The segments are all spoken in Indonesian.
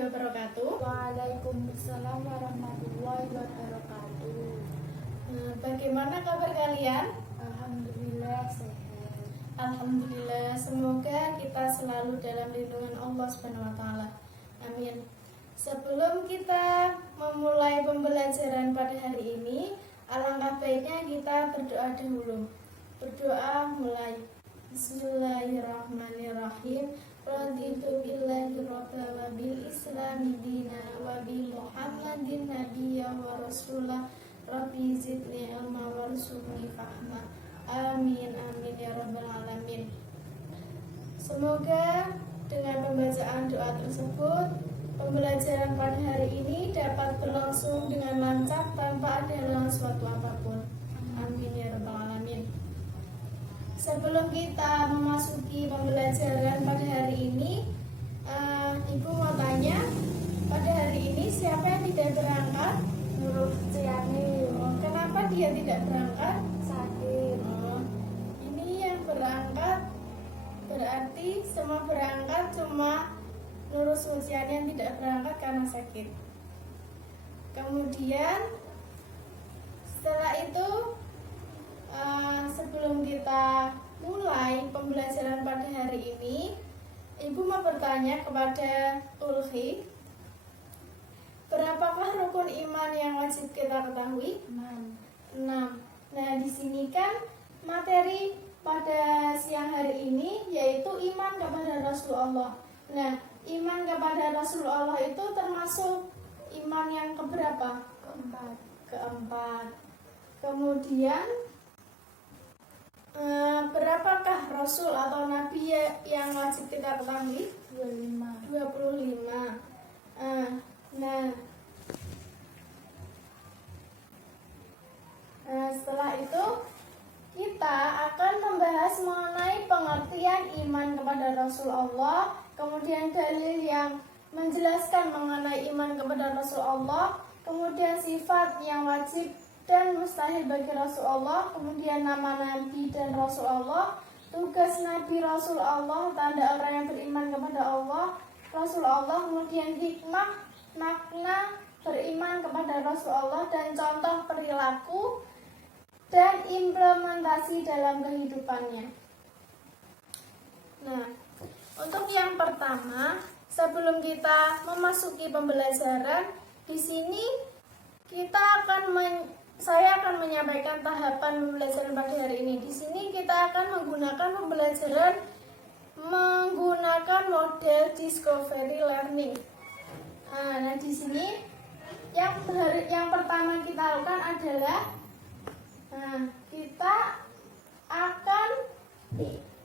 wabarakatuh. Waalaikumsalam warahmatullahi wabarakatuh. Bagaimana kabar kalian? Alhamdulillah sehat. Alhamdulillah, semoga kita selalu dalam lindungan Allah Subhanahu wa taala. Amin. Sebelum kita memulai pembelajaran pada hari ini, alangkah baiknya kita berdoa dahulu. Berdoa mulai. Bismillahirrahmanirrahim. Raditu billahi rabba wa bil islami dina wa bi Muhammadin nabiyya wa rasulah. Rabbi zidni ilma warzuqni fahma. Amin amin ya rabbal alamin. Semoga dengan pembacaan doa tersebut, pembelajaran pada hari ini dapat berlangsung dengan lancar tanpa ada halangan suatu apapun. Amin ya rabbal alamin. Sebelum kita memasuki pembelajaran pada hari ini, Ibu mau tanya, pada hari ini siapa yang tidak berangkat? Menurut Ciani, Kenapa dia tidak berangkat? sakit. Ini yang berangkat berarti semua berangkat, cuma Nurul Sucian yang tidak berangkat karena sakit. Kemudian setelah itu, sebelum kita mulai pembelajaran pada hari ini, Ibu mau bertanya kepada Ulhi, berapakah rukun iman yang wajib kita ketahui? 6. Nah, di sini kan materi pada siang hari ini yaitu iman kepada Rasulullah. Nah, iman kepada Rasulullah itu termasuk iman yang keberapa? Keempat. Kemudian berapakah Rasul atau Nabi yang wajib kita ketahui? 25. Setelah itu kita akan membahas mengenai pengertian iman kepada Rasulullah, kemudian dalil yang menjelaskan mengenai iman kepada Rasulullah, kemudian sifat yang wajib dan mustahil bagi Rasulullah, kemudian nama Nabi dan Rasulullah, tugas Nabi Rasulullah, tanda orang yang beriman kepada Allah, Rasulullah, kemudian hikmah, makna beriman kepada Rasulullah, dan contoh perilaku dan implementasi dalam kehidupannya. Nah, untuk yang pertama, sebelum kita memasuki pembelajaran, di sini saya akan menyampaikan tahapan pembelajaran pada hari ini. Di sini kita akan menggunakan pembelajaran menggunakan model discovery learning. Nah, di sini yang pertama kita lakukan adalah kita akan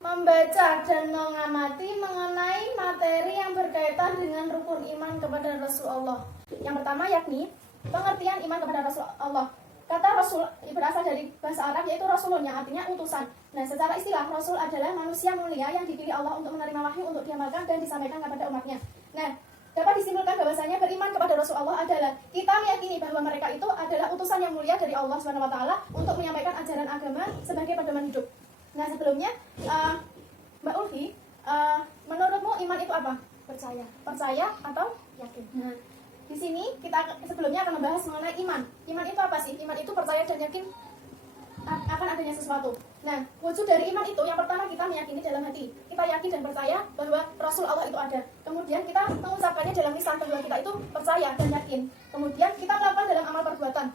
membaca dan mengamati mengenai materi yang berkaitan dengan rukun iman kepada Rasulullah. Yang pertama yakni pengertian iman kepada Rasulullah. Kata Rasul berasal dari bahasa Arab yaitu Rasulun, yang artinya utusan. Nah, secara istilah Rasul adalah manusia mulia yang dipilih Allah untuk menerima wahyu untuk diamalkan dan disampaikan kepada umatnya. Nah, dapat disimpulkan bahwasanya beriman kepada Rasulullah adalah kita meyakini bahwa mereka itu adalah utusan yang mulia dari Allah Subhanahu wa taala untuk menyampaikan ajaran agama sebagai pedoman hidup. Nah, sebelumnya Mbak Ulfi, menurutmu iman itu apa? Percaya atau yakin? Nah, di sini kita sebelumnya akan membahas mengenai iman. Iman itu apa sih? Iman itu percaya dan yakin akan adanya sesuatu. Nah, wujud dari iman itu yang pertama kita meyakini dalam hati. Kita yakin dan percaya bahwa Rasul Allah itu ada. Kemudian kita mengucapkannya dalam lisan bahwa kita itu percaya dan yakin. Kemudian kita melakukan dalam amal perbuatan.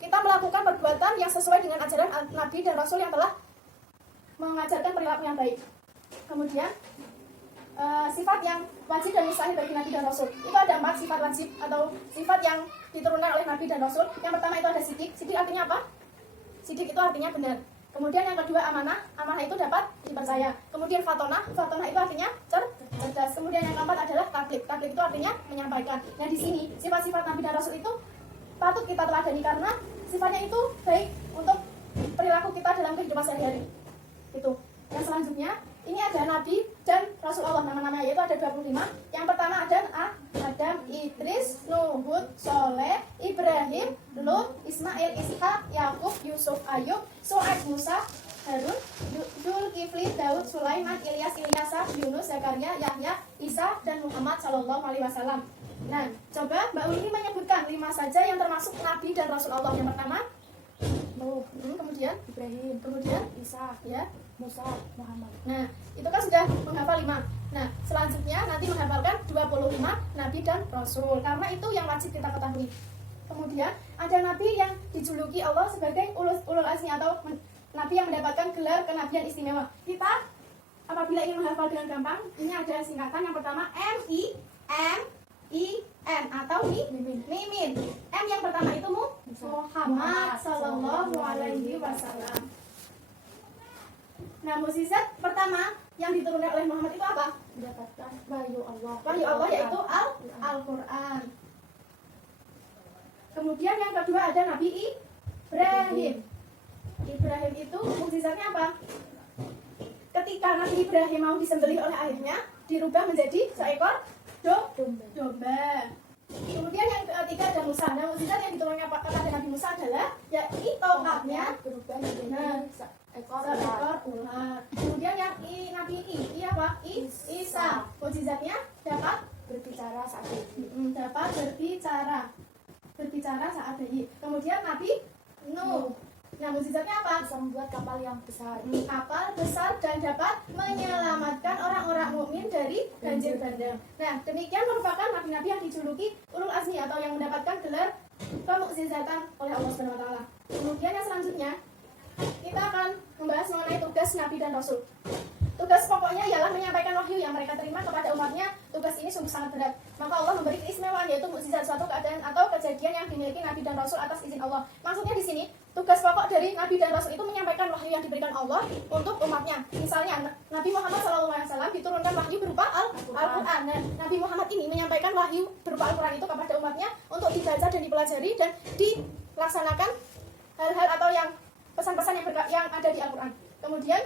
Kita melakukan perbuatan yang sesuai dengan ajaran Nabi dan Rasul yang telah mengajarkan perilaku yang baik. Kemudian sifat yang wajib dan mustahil bagi Nabi dan Rasul. Itu ada 4 sifat wajib atau sifat yang diturunkan oleh Nabi dan Rasul. Yang pertama itu ada sidik. Sidik artinya apa? Sidik itu artinya benar. Kemudian yang kedua amanah. Amanah itu dapat dipercaya. Kemudian fatonah. Fatonah itu artinya cerdas. Kemudian yang keempat adalah taklid. Taklid itu artinya menyampaikan. Nah, di sini sifat-sifat Nabi dan Rasul itu patut kita teladani karena sifatnya itu baik untuk perilaku kita dalam kehidupan sehari-hari. Itu. Yang selanjutnya ini ada Nabi dan Rasulullah, nama-namanya yaitu ada 25. Yang pertama ada Adam, Idris, Nuh, Hud, Soleh, Ibrahim, Lut, Ismail, Ishak, Yakub, Yusuf, Ayub, Su'aib, Musa, Harun, Zulkifli, Daud, Sulaiman, Ilyas, Ilyasa, Yunus, Zakaria, Yahya, Isa, dan Muhammad Sallallahu Alaihi Wasallam. Nah, coba Mbak Uli menyebutkan 5 saja yang termasuk Nabi dan Rasul Allah. Yang pertama, Nuh, kemudian, Ibrahim, kemudian, Isa, ya. Musa, Muhammad. Nah, itu kan sudah menghafal 5. Nah, selanjutnya nanti menghafalkan 25 Nabi dan Rasul. Karena itu yang wajib kita ketahui. Kemudian, ada Nabi yang dijuluki Allah sebagai ulul azmi atau Nabi yang mendapatkan gelar kenabian istimewa. Kita apabila ingin menghafal dengan gampang, ini ada singkatan. Yang pertama M-I-M-I-N atau Mimin. M yang pertama itu Muhammad Sallallahu Alaihi Wasallam. Nah, mukjizat pertama yang diturunkan oleh Muhammad itu apa? Mendapatkan wahyu Allah. Wahyu Allah yaitu Al-Quran. Kemudian yang kedua ada Nabi Ibrahim. Ibrahim itu mukjizatnya apa? Ketika Nabi Ibrahim mau disembelih oleh ayahnya, dirubah menjadi seekor domba. Kemudian yang ketiga ada Musa. Nah, mukjizat yang diturunkan kepada Nabi Musa adalah yaitu tongkatnya berubah menjadi seekor ular. Kemudian yang Nabi apa? Isa. Mukjizatnya dapat berbicara saat itu. dapat berbicara saat bayi. Kemudian Nabi Nuh. Nah, mukjizatnya apa? Bisa membuat kapal yang besar. Kapal besar dan dapat menyelamatkan orang-orang mukmin dari banjir bandang. Nah, demikian merupakan nabi-nabi yang dijuluki ulul azmi atau yang mendapatkan gelar kemukjizatan oleh Allah Subhanahu wa taala. Kemudian yang selanjutnya kita akan membahas mengenai tugas nabi dan rasul. Tugas pokoknya ialah menyampaikan wahyu yang mereka terima kepada umatnya. Tugas ini sungguh sangat berat. Maka Allah memberi keistimewaan yaitu mukjizat suatu keadaan atau kejadian yang dimiliki nabi dan rasul atas izin Allah. Maksudnya di sini tugas pokok dari nabi dan rasul itu menyampaikan wahyu yang diberikan Allah untuk umatnya. Misalnya Nabi Muhammad SAW diturunkan wahyu berupa Al-Quran. Nah, Nabi Muhammad ini menyampaikan wahyu berupa Al-Quran itu kepada umatnya untuk dibaca dan dipelajari dan dilaksanakan hal-hal atau yang pesan-pesan yang ada di Al-Quran. Kemudian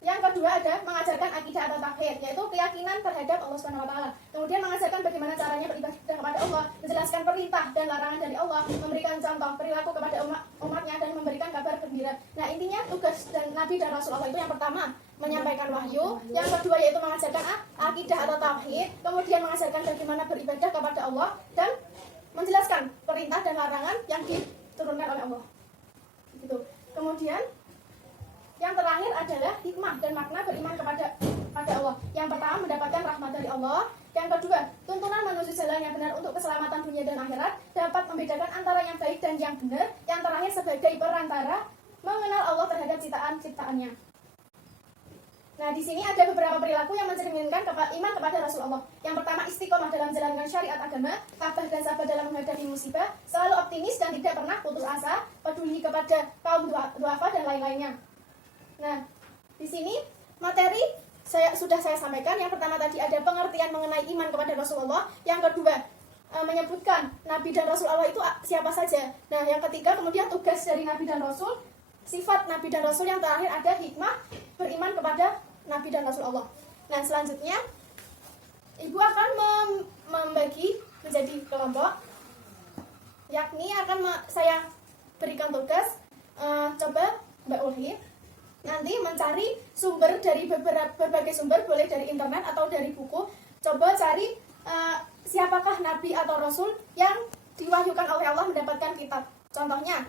yang kedua ada mengajarkan akidah atau tauhid, yaitu keyakinan terhadap Allah Subhanahu wa taala. Kemudian mengajarkan bagaimana caranya beribadah kepada Allah, menjelaskan perintah dan larangan dari Allah, memberikan contoh perilaku kepada umatnya dan memberikan kabar gembira. Nah, intinya tugas dan nabi dan rasul Allah itu yang pertama menyampaikan wahyu, yang kedua yaitu mengajarkan akidah atau tauhid, kemudian mengajarkan bagaimana beribadah kepada Allah dan menjelaskan perintah dan larangan yang diturunkan oleh Allah. Gitu. Kemudian yang terakhir adalah hikmah dan makna beriman kepada Allah. Yang pertama mendapat rahmat dari Allah. Yang kedua, tuntunan menuju jalan yang benar untuk keselamatan dunia dan akhirat, dapat membedakan antara yang baik dan yang benar. Yang terakhir sebagai perantara mengenal Allah terhadap ciptaannya. Nah, di sini ada beberapa perilaku yang mencerminkan iman kepada Rasulullah. Yang pertama, istiqomah dalam menjalankan syariat agama, tabah dan sabar dalam menghadapi musibah, selalu optimis dan tidak pernah putus asa, peduli kepada kaum duafa dan lain-lainnya. Nah, di sini materi sudah saya sampaikan. Yang pertama tadi ada pengertian mengenai iman kepada Rasulullah. Yang kedua, menyebutkan Nabi dan Rasul Allah itu siapa saja. Nah, yang ketiga kemudian tugas dari Nabi dan Rasul, sifat Nabi dan Rasul. Yang terakhir ada hikmah beriman kepada Nabi dan Rasul Allah. Nah, selanjutnya Ibu akan membagi menjadi kelompok, yakni akan saya berikan tugas. Coba Mbak Ulhi nanti mencari sumber dari berbagai sumber, boleh dari internet atau dari buku. Coba cari siapakah Nabi atau Rasul yang diwahyukan oleh Allah mendapatkan kitab. Contohnya,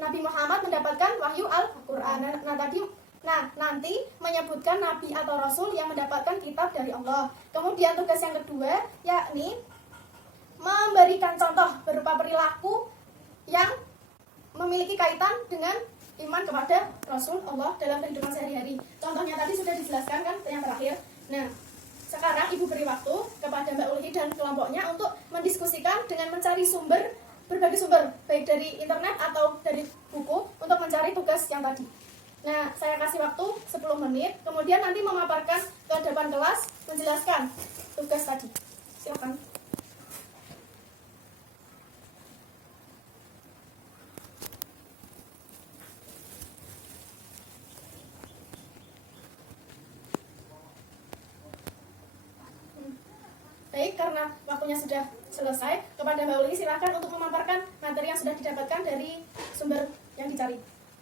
Nabi Muhammad mendapatkan wahyu Al-Quran. Nanti menyebutkan Nabi atau Rasul yang mendapatkan kitab dari Allah. Kemudian tugas yang kedua, yakni memberikan contoh berupa perilaku yang memiliki kaitan dengan iman kepada Rasul Allah dalam kehidupan sehari-hari. Contohnya tadi sudah dijelaskan kan yang terakhir. Nah, sekarang Ibu beri waktu kepada Mbak Ulhi dan kelompoknya untuk mendiskusikan dengan mencari berbagai sumber, baik dari internet atau dari buku, untuk mencari tugas yang tadi. Nah, saya kasih waktu 10 menit, kemudian nanti memaparkan ke depan kelas, menjelaskan tugas tadi. Silakan. Baik, karena waktunya sudah selesai, kepada Mbak Uli silakan untuk memaparkan materi yang sudah didapatkan dari sumber yang dicari.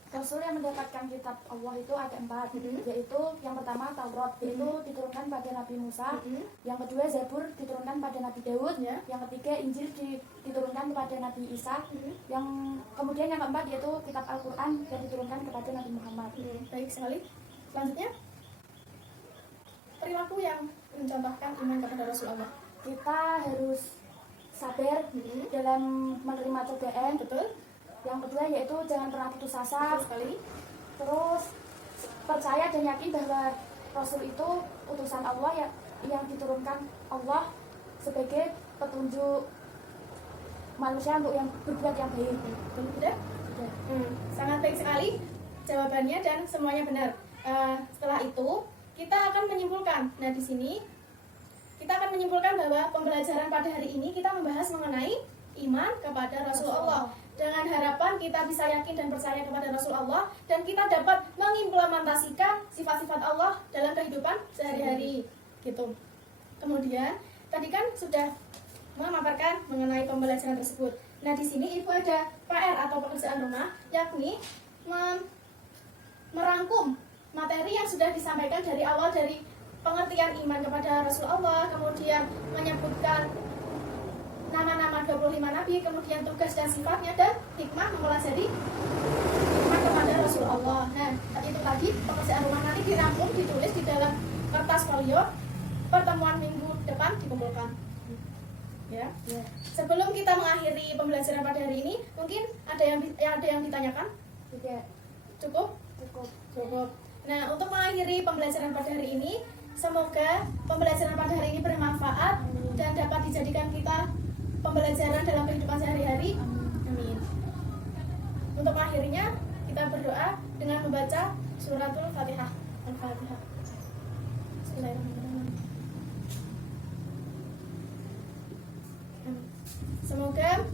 Rasul yang mendapatkan kitab Allah itu ada 4, yaitu yang pertama Taurat, yaitu diturunkan pada Nabi Musa, yang kedua Zabur diturunkan pada Nabi Daud, Ya. yang ketiga Injil diturunkan kepada Nabi Isa, yang kemudian yang keempat yaitu kitab Al-Quran yang diturunkan kepada Nabi Muhammad. Baik sekali. Selanjutnya, perilaku yang mencontohkan iman kepada Rasulullah. Kita harus sabar dalam menerima cobaan. Betul? Yang kedua yaitu jangan pernah putus asa. Betul sekali. Terus percaya dan yakin bahwa Rasul itu utusan Allah yang diturunkan Allah sebagai petunjuk manusia untuk yang berbuat yang baik. Betul tidak? Sangat baik sekali jawabannya dan semuanya benar. Setelah itu kita akan menyimpulkan. Nah, di sini kita akan menyimpulkan bahwa pembelajaran pada hari ini kita membahas mengenai iman kepada Rasulullah. Dengan harapan kita bisa yakin dan percaya kepada Rasulullah dan kita dapat mengimplementasikan sifat-sifat Allah dalam kehidupan sehari-hari. Gitu. Kemudian tadi kan sudah memaparkan mengenai pembelajaran tersebut. Nah, di sini Ibu ada PR atau pekerjaan rumah, yakni merangkum materi yang sudah disampaikan dari awal, dari pengertian iman kepada Rasulullah, kemudian menyebutkan nama-nama 25 nabi, kemudian tugas dan sifatnya, dan hikmah mempelajari iman kepada Rasulullah. Nah, itu tadi pekerjaan rumah nanti dirangkum, ditulis di dalam kertas folio. Pertemuan minggu depan dikumpulkan. Ya. Sebelum kita mengakhiri pembelajaran pada hari ini, mungkin ada yang ditanyakan? Tidak. Cukup? Cukup. Nah, untuk mengakhiri pembelajaran pada hari ini, semoga pembelajaran pada hari ini bermanfaat dan dapat dijadikan kita pembelajaran dalam kehidupan sehari-hari. Amin. Untuk mengakhirinya, kita berdoa dengan membaca suratul Fatihah. Al-Fatihah. Bismillahirrahmanirrahim. Semoga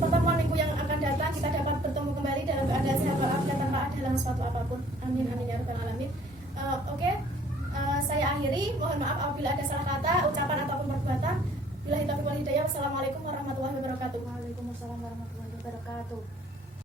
pertemuan minggu yang akan datang kita dapat bertemu kembali dalam keadaan sehat walafiat tanpa ada dalam suatu apapun. Amin amin ya rabbal alamin. Saya akhiri. Mohon maaf apabila ada salah kata, ucapan ataupun perbuatan. Billahi taufiq wal hidayah. Wassalamualaikum warahmatullahi wabarakatuh. Waalaikumsalam warahmatullahi wabarakatuh.